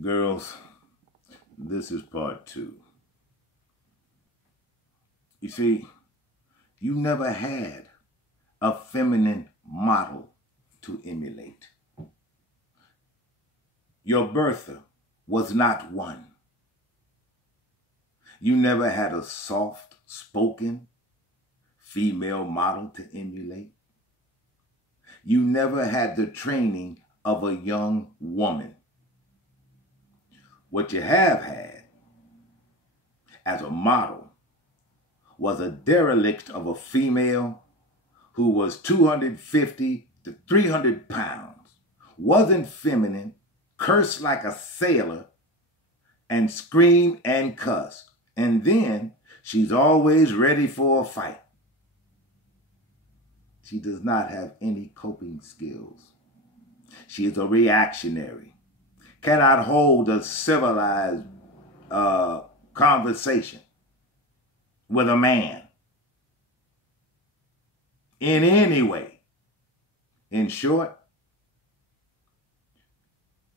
Girls, this is part 2. You see, you never had a feminine model to emulate. Your birther was not one. You never had a soft-spoken female model to emulate. You never had the training of a young woman. What you have had as a model was a derelict of a female who was 250 to 300 pounds, wasn't feminine, cursed like a sailor, and screamed and cussed. And then she's always ready for a fight. She does not have any coping skills. She is a reactionary, cannot hold a civilized conversation with a man in any way. In short,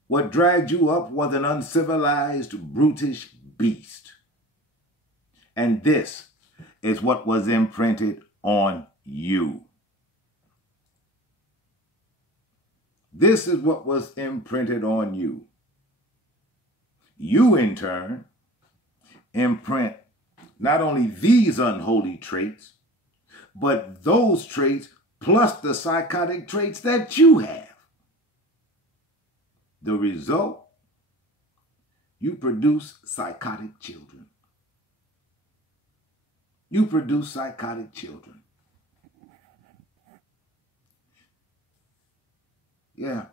what dragged you up was an uncivilized, brutish beast. And this is what was imprinted on you. This is what was imprinted on you. You, in turn, imprint not only these unholy traits, but those traits plus the psychotic traits that you have. The result, you produce psychotic children. You produce psychotic children. Yeah,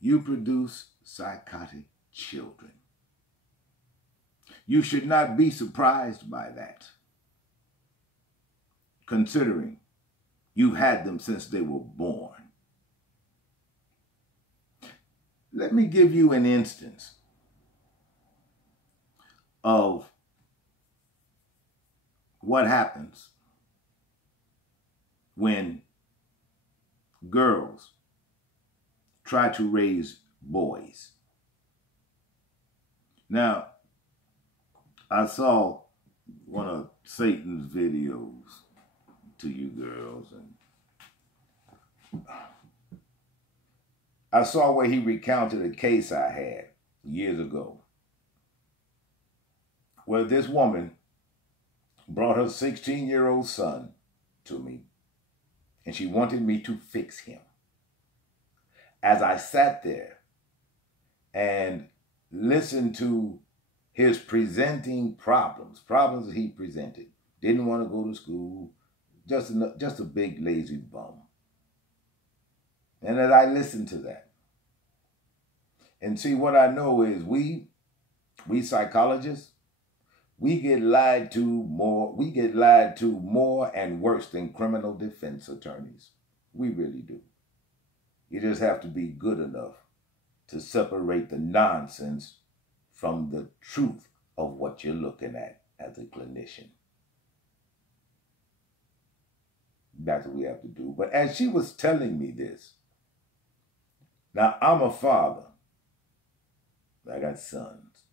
you produce psychotic children. You should not be surprised by that, considering you've had them since they were born. Let me give you an instance of what happens when girls try to raise boys. Now, I saw one of Satan's videos to you girls, and I saw where he recounted a case I had years ago, where this woman brought her 16-year-old son to me, and she wanted me to fix him. As I sat there and listened to his presenting problems that he presented, didn't want to go to school, just a big lazy bum. And as I listened to that, and see, what I know is we psychologists, we get lied to more and worse than criminal defense attorneys. We really do. You just have to be good enough to separate the nonsense from the truth of what you're looking at as a clinician. That's what we have to do. But as she was telling me this, now I'm a father. I got sons.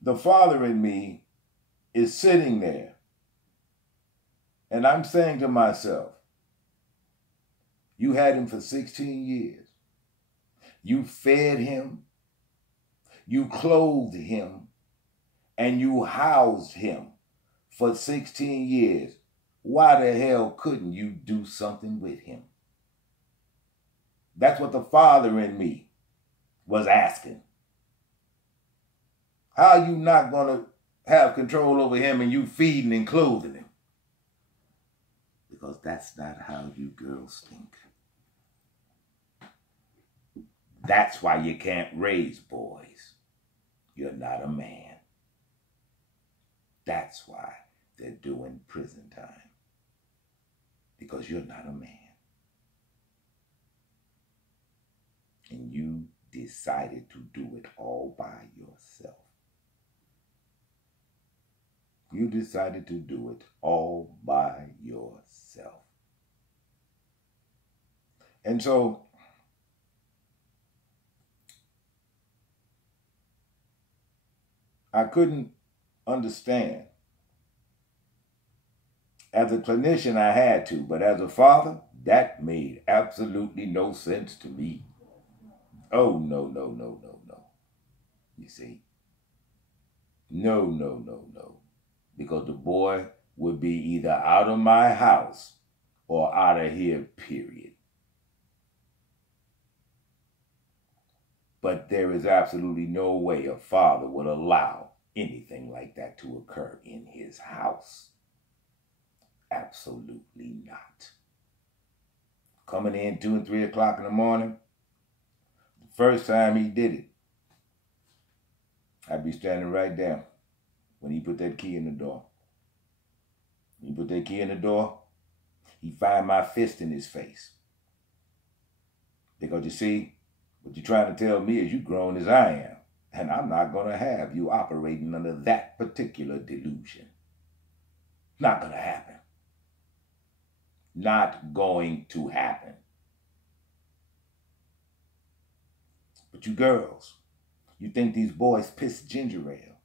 The father in me is sitting there, and I'm saying to myself, you had him for 16 years. You fed him, you clothed him, and you housed him for 16 years. Why the hell couldn't you do something with him? That's what the father in me was asking. How are you not going to have control over him and you feeding and clothing him? Because that's not how you girls think. That's why you can't raise boys. You're not a man. That's why they're doing prison time. Because you're not a man. And you decided to do it all by yourself. You decided to do it all by yourself. And so I couldn't understand. As a clinician, I had to, but as a father, that made absolutely no sense to me. Oh, no, no, no, no, no. You see? No, no, no, no. Because the boy would be either out of my house or out of here, period. But there is absolutely no way a father would allow anything like that to occur in his house. Absolutely not. Coming in 2 and 3 o'clock in the morning, the first time he did it, I'd be standing right there when he put that key in the door. When he put that key in the door, he'd find my fist in his face. Because you see, what you're trying to tell me is you're grown as I am, and I'm not going to have you operating under that particular delusion. Not going to happen. Not going to happen. But you girls, you think these boys piss ginger ale.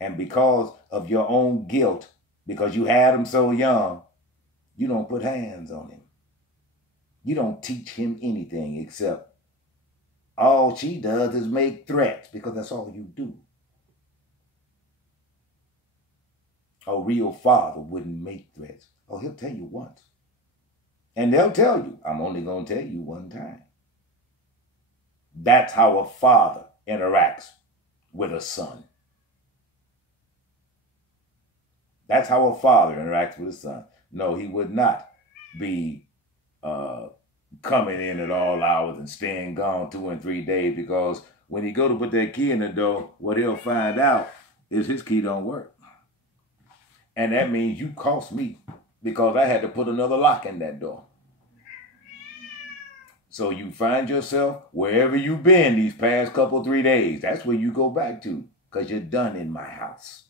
And because of your own guilt, because you had him so young, you don't put hands on him. You don't teach him anything except all she does is make threats, because that's all you do. A real father wouldn't make threats. Oh, he'll tell you once. And they'll tell you, I'm only going to tell you one time. That's how a father interacts with a son. That's how a father interacts with a son. No, he would not be coming in at all hours and staying gone 2 and 3 days, because when he go to put that key in the door, what he'll find out is his key don't work. And that means you cost me, because I had to put another lock in that door. So you find yourself wherever you've been these past 3 days. That's where you go back to, because you're done in my house.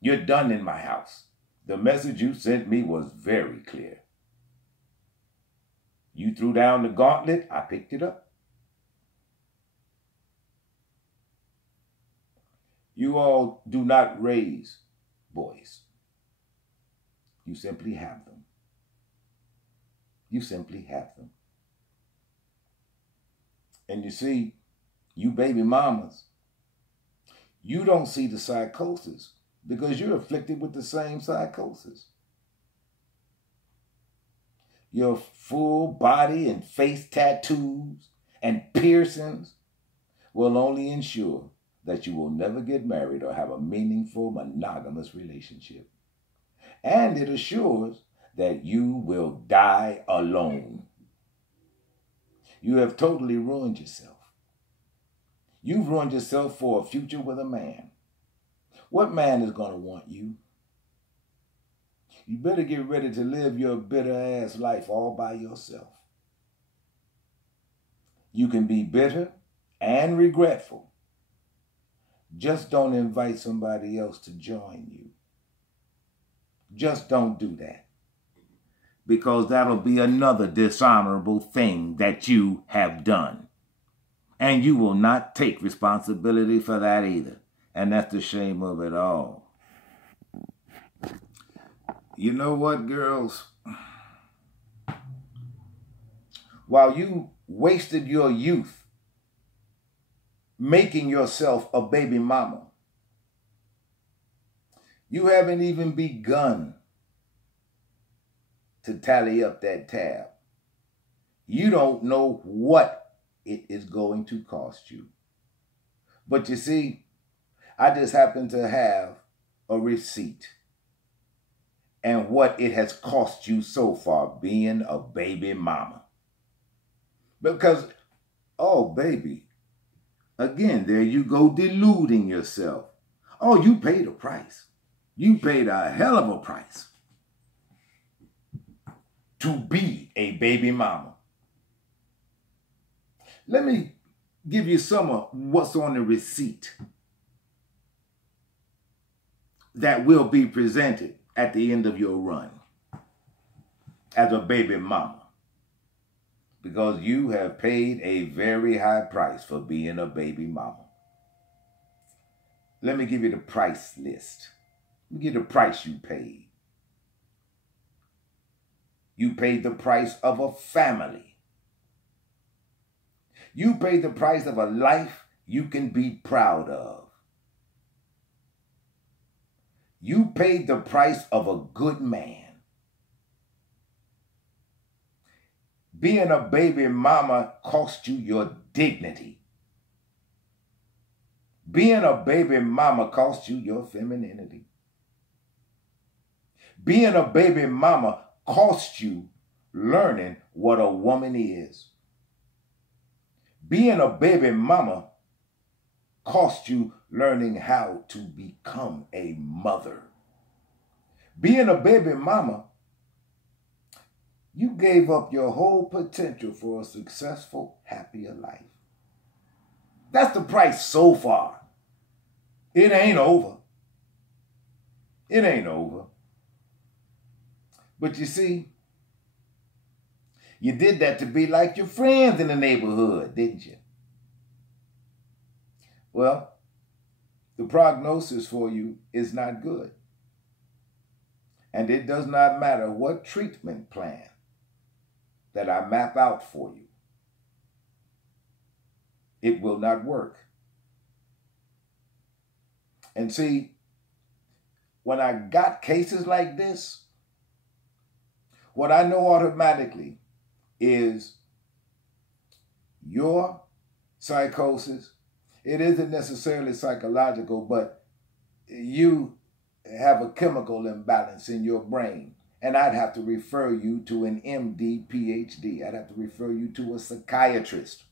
You're done in my house. The message you sent me was very clear. You threw down the gauntlet, I picked it up. You all do not raise boys. You simply have them. You simply have them. And you see, you baby mamas, you don't see the psychosis because you're afflicted with the same psychosis. Your full body and face tattoos and piercings will only ensure that you will never get married or have a meaningful monogamous relationship. And it assures that you will die alone. You have totally ruined yourself. You've ruined yourself for a future with a man. What man is going to want you? You better get ready to live your bitter-ass life all by yourself. You can be bitter and regretful. Just don't invite somebody else to join you. Just don't do that. Because that'll be another dishonorable thing that you have done. And you will not take responsibility for that either. And that's the shame of it all. You know what, girls? While you wasted your youth making yourself a baby mama, you haven't even begun to tally up that tab. You don't know what it is going to cost you. But you see, I just happen to have a receipt and what it has cost you so far being a baby mama. Because, oh baby, again, there you go deluding yourself. Oh, you paid a price. You paid a hell of a price to be a baby mama. Let me give you some of what's on the receipt that will be presented at the end of your run. as a baby mama, because you have paid a very high price for being a baby mama. Let me give you the price list. Let me give you the price you paid. You paid the price of a family. You paid the price of a life you can be proud of. You paid the price of a good man. Being a baby mama cost you your dignity. Being a baby mama cost you your femininity. Being a baby mama cost you learning what a woman is. Being a baby mama cost you learning how to become a mother. Being a baby mama, you gave up your whole potential for a successful, happier life. That's the price so far. It ain't over. It ain't over. But you see, you did that to be like your friends in the neighborhood, didn't you? Well, the prognosis for you is not good. And it does not matter what treatment plan that I map out for you. It will not work. And see, when I got cases like this, what I know automatically is your psychosis. It isn't necessarily psychological, but you have a chemical imbalance in your brain. And I'd have to refer you to an MD, PhD. I'd have to refer you to a psychiatrist,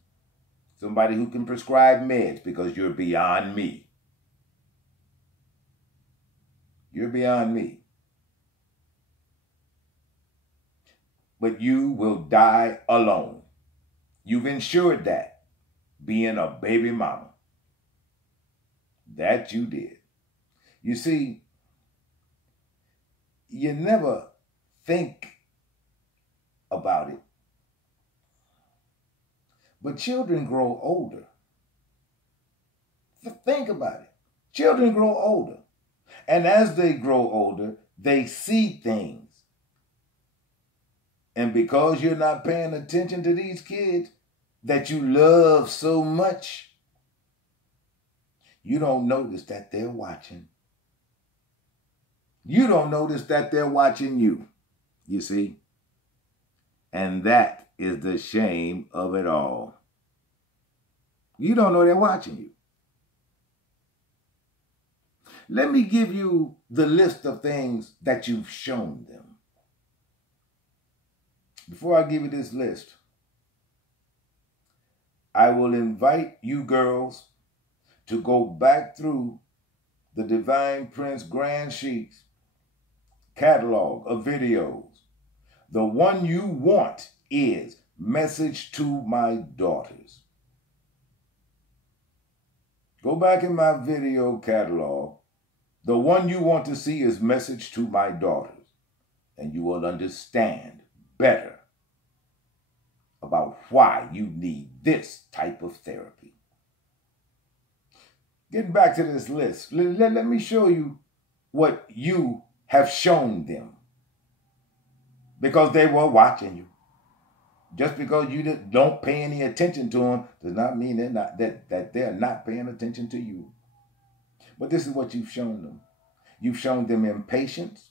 somebody who can prescribe meds, because you're beyond me. You're beyond me. But you will die alone. You've ensured that, being a baby mama. That you did. You see, you never think about it. But children grow older. Think about it. Children grow older. And as they grow older, they see things. And because you're not paying attention to these kids that you love so much, you don't notice that they're watching. You don't notice that they're watching you, you see? And that is the shame of it all. You don't know they're watching you. Let me give you the list of things that you've shown them. Before I give you this list, I will invite you girls to go back through the Divine Prince Grand Sheets catalog of videos. The one you want is Message to My Daughters. Go back in my video catalog. The one you want to see is Message to My Daughters, and you will understand better about why you need this type of therapy. Getting back to this list, let me show you what you have shown them, because they were watching you. Just because you don't pay any attention to them does not mean that they're not paying attention to you. But this is what you've shown them. You've shown them impatience.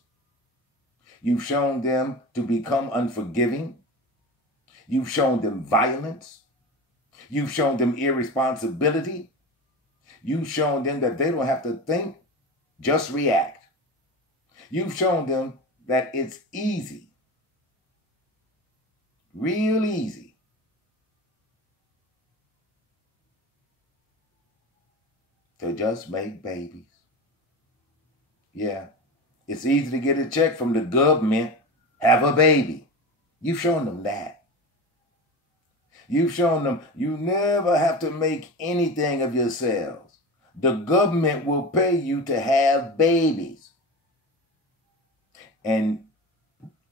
You've shown them to become unforgiving. You've shown them violence. You've shown them irresponsibility. You've shown them that they don't have to think, just react. You've shown them that it's easy, real easy, to just make babies. Yeah, it's easy to get a check from the government, have a baby. You've shown them that. You've shown them you never have to make anything of yourselves. The government will pay you to have babies. And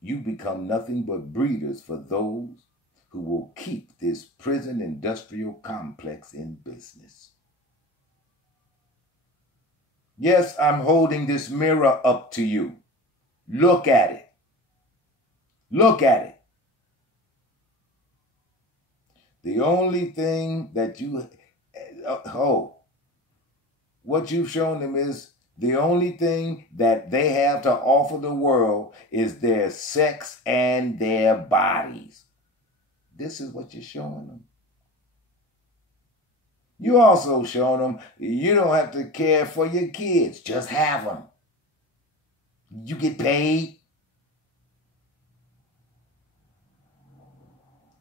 you become nothing but breeders for those who will keep this prison industrial complex in business. Yes, I'm holding this mirror up to you. Look at it. Look at it. The only thing that what you've shown them is the only thing that they have to offer the world is their sex and their bodies. This is what you're showing them. You also showing them you don't have to care for your kids. Just have them. You get paid.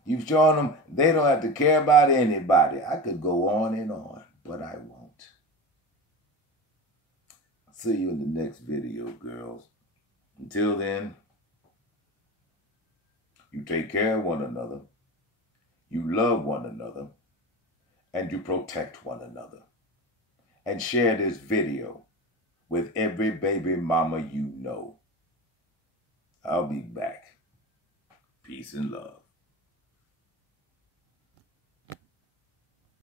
You've shown them they don't have to care about anybody. I could go on and on, but I won't. I'll see you in the next video, girls. Until then, you take care of one another, you love one another, and you protect one another. And share this video with every baby mama you know. I'll be back. Peace and love.